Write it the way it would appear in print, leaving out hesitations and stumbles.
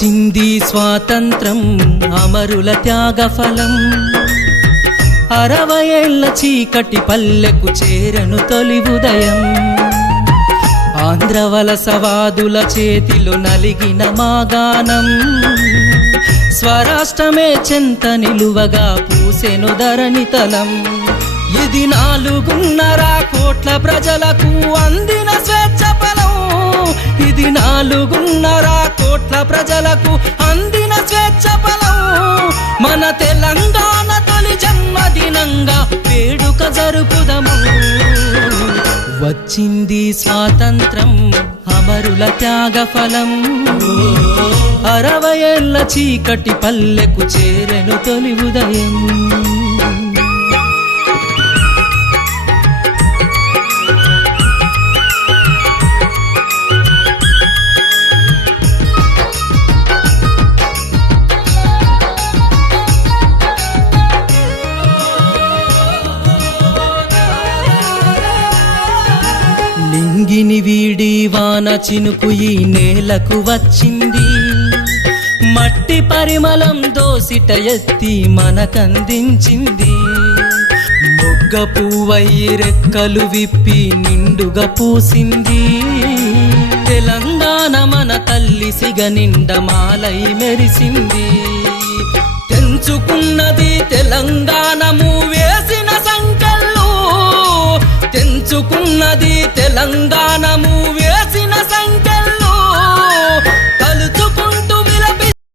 వచ్చింది స్వాతంత్రం అమరుల త్యాగఫలం 60 ఏళ్ల చీకటి పల్లెకు చేరను తొలి ఉదయం ఆంధ్రవలసవాదుల చేతిలో నలిగిన మాగానం స్వరాష్ట్రమే చెంత నిలువగా పూసెను ధరణితలం ఇది 4.5 కోట్ల ప్రజలకు అందిన స్వేచ్ఛ ఫలం ఇది 4.5 కోట్ల ప్రజలకు అందిన స్వేచ్ఛ ఫలం మన తెలంగాణ తొలి జన్మదినంగా వేడుక జరుపుదము వచ్చింది స్వాతంత్రం అమరుల త్యాగఫలం 60 ఏళ్ల చీకటి పల్లెకు చేరెను తొలి ఉదయం నింగిని వీడి వాన చినుకు ఈ నేలకు వచ్చింది మట్టి పరిమళం దోసిట ఎత్తి మనకందించింది మొగ్గ పువ్వయి రెక్కలు విప్పి నిండుగా పూసింది తెలంగాణ మన తల్లి సిగ నిండ మాలై మెరిసింది తెంచుకున్నది తెలంగాణము వేసిన సంకల్లు తెంచుకున్నది తెలంగాణము